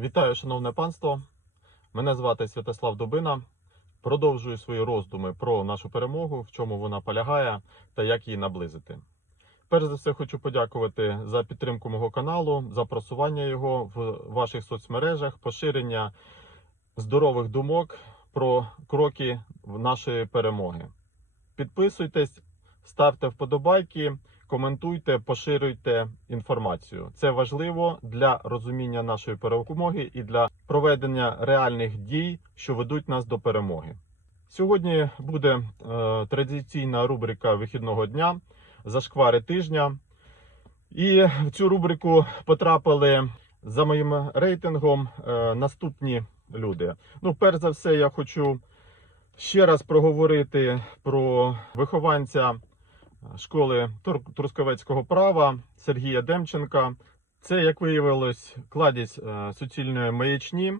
Вітаю, шановне панство. Мене звати Святослав Дубина. Продовжую свої роздуми про нашу перемогу, в чому вона полягає та як її наблизити. Перш за все, хочу подякувати за підтримку мого каналу, за просування його в ваших соцмережах, поширення здорових думок про кроки нашої перемоги. Підписуйтесь, ставте вподобайки, коментуйте, поширюйте інформацію. Це важливо для розуміння нашої перемоги і для проведення реальних дій, що ведуть нас до перемоги. Сьогодні буде е, традиційна рубрика вихідного дня зашквари тижня. І в цю рубрику потрапили за моїм рейтингом е, наступні люди. Ну, перш за все, я хочу ще раз проговорити про вихованця школи Тур- Трускавецького права Сергія Демченка. Це, як виявилось, кладість е, суцільної маячні.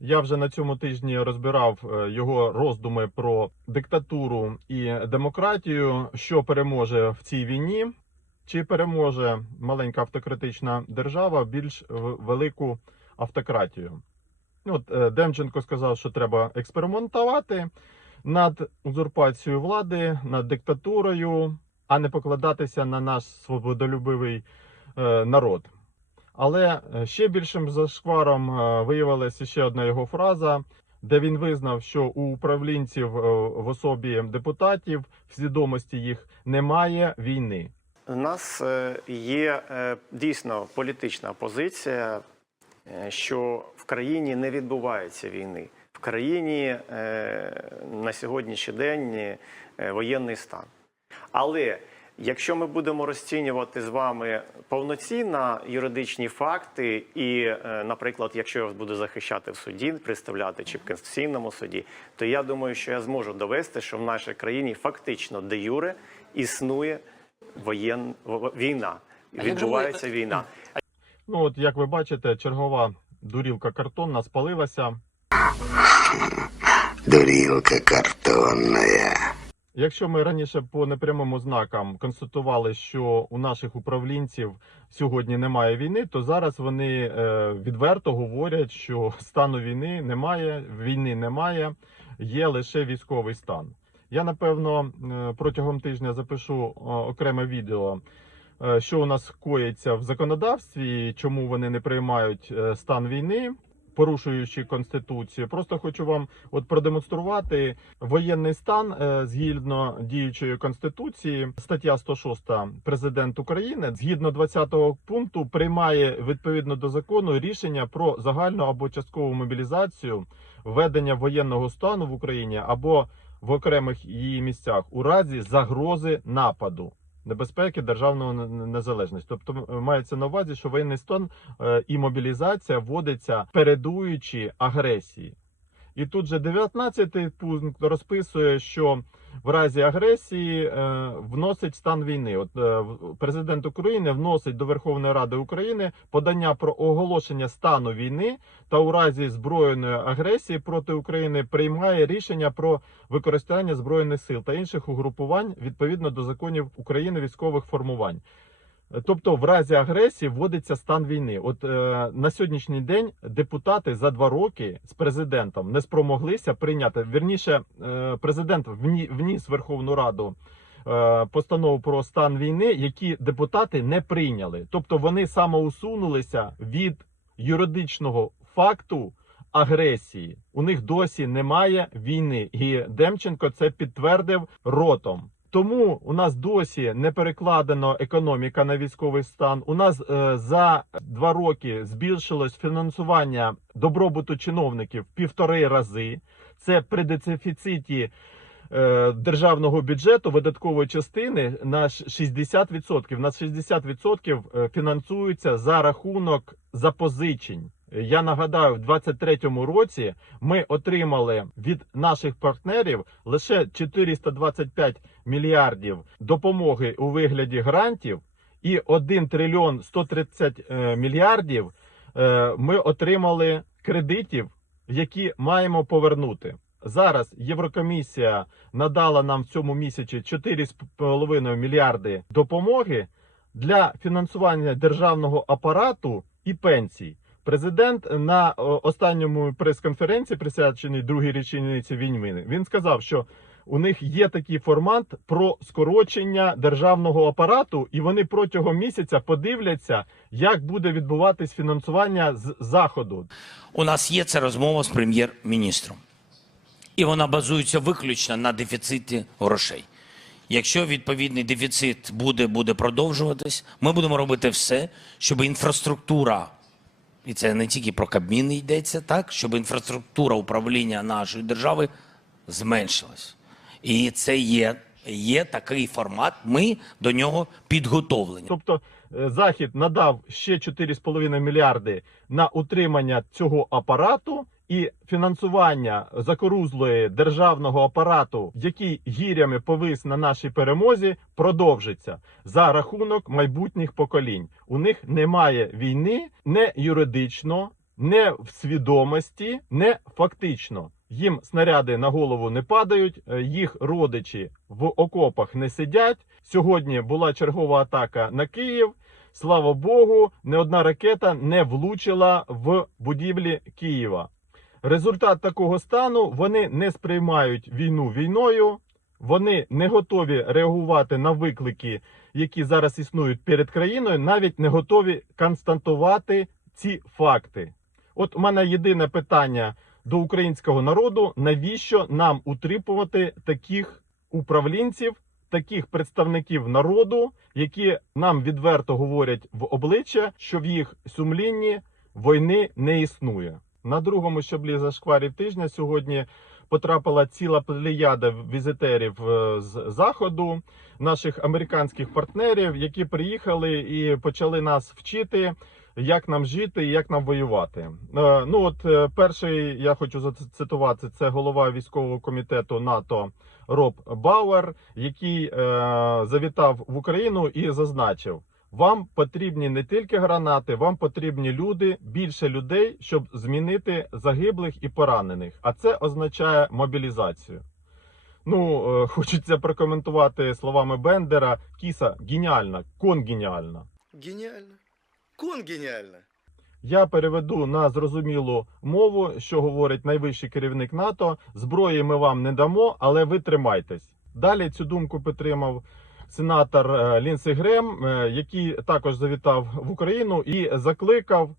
Я вже на цьому тижні розбирав е, його роздуми про диктатуру і демократію, що переможе в цій війні, чи переможе маленька автократична держава більш велику автократію. Ну, От е, Демченко сказав, що треба експериментувати над узурпацією влади, над диктатурою, а не покладатися на наш свободолюбивий е, народ. Але е, ще більшим зашкваром е, виявилася ще одна його фраза, де він визнав, що у управлінців в особі депутатів в свідомості їх немає війни. У нас є дійсно політична позиція, що в країні не відбувається війни. В країні на сьогоднішній день воєнний стан. Але якщо ми будемо розцінювати з вами повноцінно юридичні факти, і, е, наприклад, якщо я вас буду захищати в суді, представляти чи в Конституційному суді, то я думаю, що я зможу довести, що в нашій країні фактично де юре існує воєн... війна. Відбувається війна. Ну, от як ви бачите, чергова дурілка картонна спалилася. Дурилка картонная. Якщо ми раніше по непрямим ознакам констатували, що у наших управлінців сьогодні немає війни, то зараз вони е, відверто говорять, що стану війни немає, війни немає, є лише військовий стан. Я напевно е, протягом тижня запишу е, окреме відео, що у нас коїться в законодавстві, чому вони не приймають стан війни. Порушуючи конституцію, просто хочу вам от продемонструвати воєнний стан е, згідно діючої конституції, стаття 106 президент України згідно 20 пункту приймає відповідно до закону рішення про загальну або часткову мобілізацію, введення воєнного стану в Україні або в окремих її місцях у разі загрози нападу. Небезпеки державного незалежності, тобто мається на увазі, що воєнний стан е, і мобілізація вводиться передуючи агресії. І тут же 19 пункт розписує, що в разі агресії е, вносить стан війни. От е, президент України вносить до Верховної Ради України подання про оголошення стану війни та у разі збройної агресії проти України приймає рішення про використання збройних сил та інших угрупувань відповідно до законів України військових формувань. Тобто, в разі агресії вводиться стан війни. От е, на сьогоднішній день депутати за два роки з президентом не спромоглися прийняти. Вірніше, е, президент вні, вніс Верховну Раду е, постанову про стан війни, які депутати не прийняли. Тобто вони самоусунулися від юридичного факту агресії. У них досі немає війни, і Демченко це підтвердив ротом. Тому у нас досі не перекладено економіка на військовий стан. У нас е, за два роки збільшилось фінансування добробуту чиновників півтори рази. Це при дефіциті е, державного бюджету видаткової частини на ш- 60%. На 60% е, фінансується за рахунок запозичень. Я нагадаю, в 2023 році ми отримали від наших партнерів лише 425 мільярдів допомоги у вигляді грантів і 1 трильйон 130 е, мільярдів е, ми отримали кредитів, які маємо повернути. Зараз Єврокомісія надала нам в цьому місяці 4,5 мільярди допомоги для фінансування державного апарату і пенсій. Президент на останньому прес-конференції, присвяченій другій річниці війни, він сказав, що у них є такий формат про скорочення державного апарату, і вони протягом місяця подивляться, як буде відбуватись фінансування з заходу. У нас є ця розмова з прем'єр-міністром, і вона базується виключно на дефіциті грошей. Якщо відповідний дефіцит буде, буде продовжуватись, ми будемо робити все, щоб інфраструктура, і це не тільки про Кабмін йдеться, так, щоб інфраструктура управління нашої держави зменшилась. І це є, є такий формат. Ми до нього підготовлені. Тобто е, Захід надав ще 4,5 мільярди на утримання цього апарату. І фінансування закорузлої державного апарату, який гірями повис на нашій перемозі, продовжиться за рахунок майбутніх поколінь. У них немає війни не юридично, не в свідомості, не фактично. Їм снаряди на голову не падають, е, їх родичі в окопах не сидять. Сьогодні була чергова атака на Київ. Слава Богу, не одна ракета не влучила в будівлі Києва. Результат такого стану вони не сприймають війну війною, вони не готові реагувати на виклики, які зараз існують перед країною, навіть не готові констатувати ці факти. От у мене єдине питання до українського народу: навіщо нам утримувати таких управлінців, таких представників народу, які нам відверто говорять в обличчя, що в їх сумлінні війни не існує. На другому щаблі зашкварів тижня сьогодні потрапила ціла плеяда візитерів е, з заходу, наших американських партнерів, які приїхали і почали нас вчити, як нам жити і як нам воювати. Е, Ну от е, перший я хочу зацитувати це голова військового комітету НАТО Роб Бауер, який е, завітав в Україну і зазначив. Вам потрібні не тільки гранати, вам потрібні люди, більше людей, щоб змінити загиблих і поранених. А це означає мобілізацію. Ну, хочеться прокоментувати словами Бендера: Кіса геніальна, конгеніальна. Гениально. Кон гениально. Я переведу на зрозумілу мову, що говорить найвищий керівник НАТО. Зброї ми вам не дамо, але ви тримайтесь. Далі цю думку підтримав сенатор е, Лінсі Грем, е, який також завітав в Україну і закликав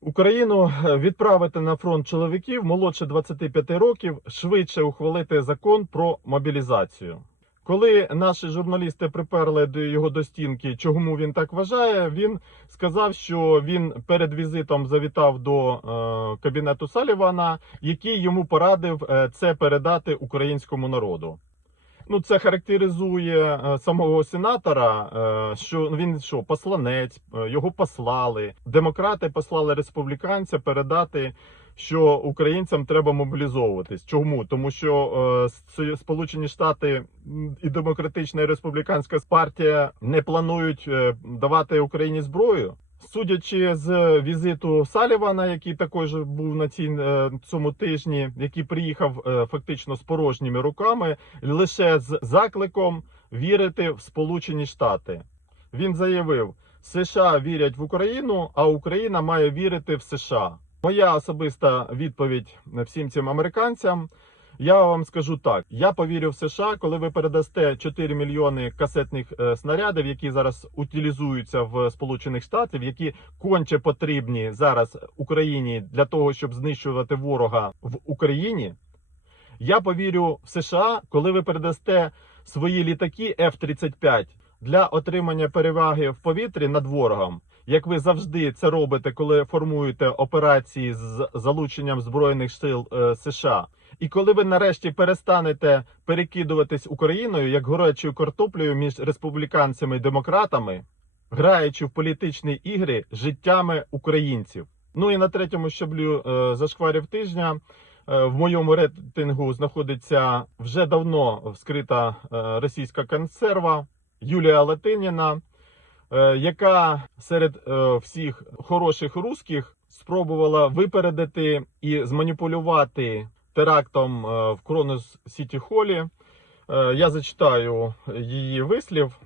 Україну е, відправити на фронт чоловіків молодше 25 років, швидше ухвалити закон про мобілізацію. Коли наші журналісти приперли його до стінки, чому він так вважає, він сказав, що він перед візитом завітав до е, кабінету Салівана, який йому порадив е, це передати українському народу. Ну, це характеризує е, самого сенатора, що він що посланець, його послали. Демократи послали республіканця передати, що українцям треба мобілізовуватись. Чому? Тому що е, Сполучені Штати і демократична і республіканська партія не планують е, давати Україні зброю. Судячи з візиту Салівана, який також був на цій, е, цьому тижні, який приїхав е, фактично з порожніми руками, лише з закликом вірити в Сполучені Штати. Він заявив: США вірять в Україну, а Україна має вірити в США. Моя особиста відповідь всім цим американцям. Я вам скажу так: я повірю в США, коли ви передасте 4 мільйони касетних е, снарядів, які зараз утилізуються в Сполучених Штатів, які конче потрібні зараз Україні для того, щоб знищувати ворога в Україні. Я повірю в США, коли ви передасте свої літаки F-35 для отримання переваги в повітрі над ворогом. Як ви завжди це робите, коли формуєте операції з залученням збройних сил е, США, і коли ви нарешті перестанете перекидуватись Україною як горячою картоплею між республіканцями і демократами, граючи в політичні ігри життями українців. Ну і на третьому щаблю е, зашкварів тижня. Е, В моєму рейтингу знаходиться вже давно вскрита е, російська консерва Юлія Латиніна, яка серед е, всіх хороших русських спробувала випередити і зманіпулювати терактом е, в Кронос Сіті Холі. Е, Я зачитаю її вислів.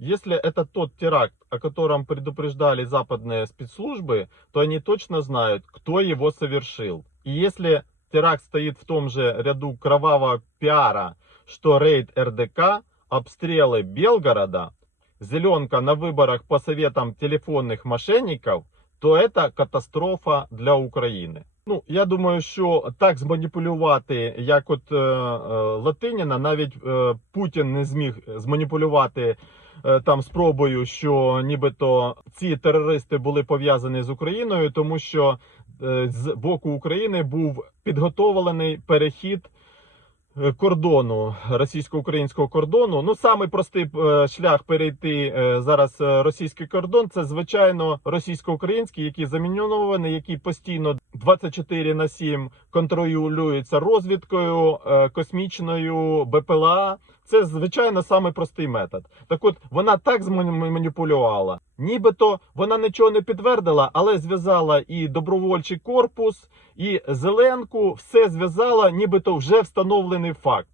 Если это тот теракт, о котором предупреждали западные спецслужбы, то они точно знают, кто его совершил. И если теракт стоит в том же ряду кровавого пиара, что рейд РДК, обстрелы Белгорода, зеленка на выборах по советам телефонных мошенников, то это катастрофа для України. Ну, я думаю, що так зманіпулювати, як от е, е, Латиніна, навіть е, Путін не зміг зманіпулювати е, там спробою, що нібито ці терористи були пов'язані з Україною, тому що е, з боку України був підготовлений перехід е, кордону російсько-українського кордону. Ну самий простий е, шлях перейти е, зараз е, російський кордон. Це звичайно російсько-український, який замінований, який постійно 24 на 7 контролюється розвідкою космічною БПЛА. Це звичайно самий простий метод. Так от вона так зманіпулювала, нібито вона нічого не підтвердила, але зв'язала і добровольчий корпус, і зеленку, все зв'язала, нібито вже встановлений факт.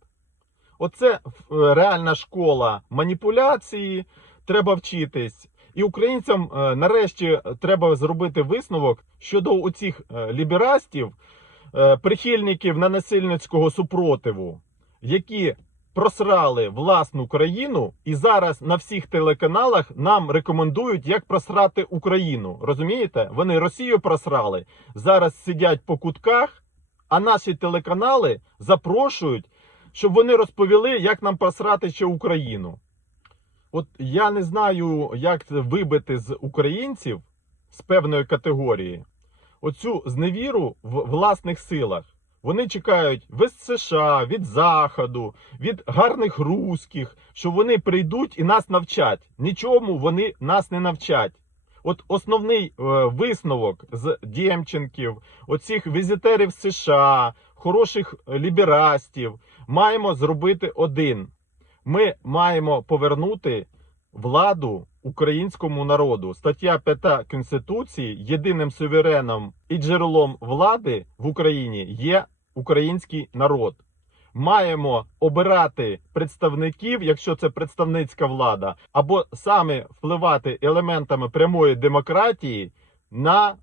Оце е, реальна школа маніпуляції. Треба вчитись. І українцям е, нарешті треба зробити висновок щодо оцих е, ліберастів, прихильників ненасильницького супротиву, які просрали власну країну, і зараз на всіх телеканалах нам рекомендують, як просрати Україну. Розумієте? Вони Росію просрали, зараз сидять по кутках, а наші телеканали запрошують, щоб вони розповіли, як нам просрати ще Україну. От я не знаю, як вибити з українців з певної категорії оцю зневіру в власних силах. Вони чекають від США, від Заходу, від гарних русських, що вони прийдуть і нас навчать. Нічому вони нас не навчать. От основний е, висновок з Дємченків, оцих візитерів США, хороших ліберастів, маємо зробити один. Ми маємо повернути владу українському народу. Стаття 5 Конституції єдиним сувереном і джерелом влади в Україні є український народ. Маємо обирати представників, якщо це представницька влада, або саме впливати елементами прямої демократії на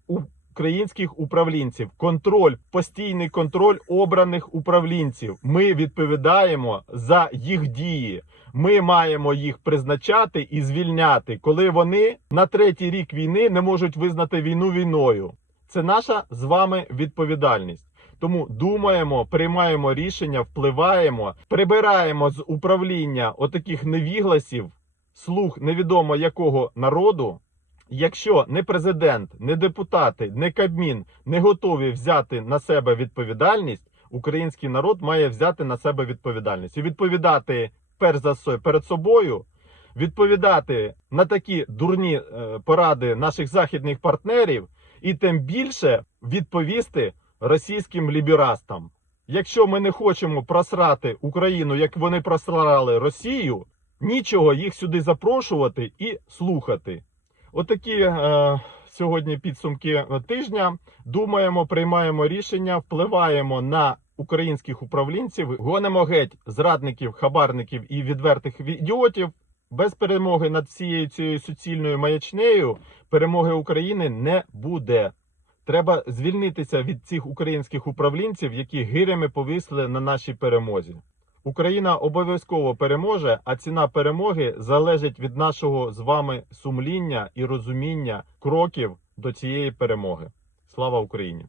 українських управлінців. Контроль, постійний контроль обраних управлінців. Ми відповідаємо за їх дії. Ми маємо їх призначати і звільняти, коли вони на третій рік війни не можуть визнати війну війною. Це наша з вами відповідальність. Тому думаємо, приймаємо рішення, впливаємо, прибираємо з управління отаких невігласів, слуг невідомо якого народу. Якщо не президент, не депутати, не Кабмін не готові взяти на себе відповідальність, український народ має взяти на себе відповідальність і відповідати перш за все перед собою, відповідати на такі дурні е, поради наших західних партнерів, і тим більше відповісти російським ліберастам. Якщо ми не хочемо просрати Україну, як вони просрали Росію, нічого їх сюди запрошувати і слухати. Отакі е, сьогодні підсумки тижня. Думаємо, приймаємо рішення, впливаємо на українських управлінців, гонимо геть зрадників, хабарників і відвертих ідіотів. Без перемоги над всією цією суцільною маячнею перемоги України не буде. Треба звільнитися від цих українських управлінців, які гирями повисли на нашій перемозі. Україна обов'язково переможе, а ціна перемоги залежить від нашого з вами сумління і розуміння кроків до цієї перемоги. Слава Україні!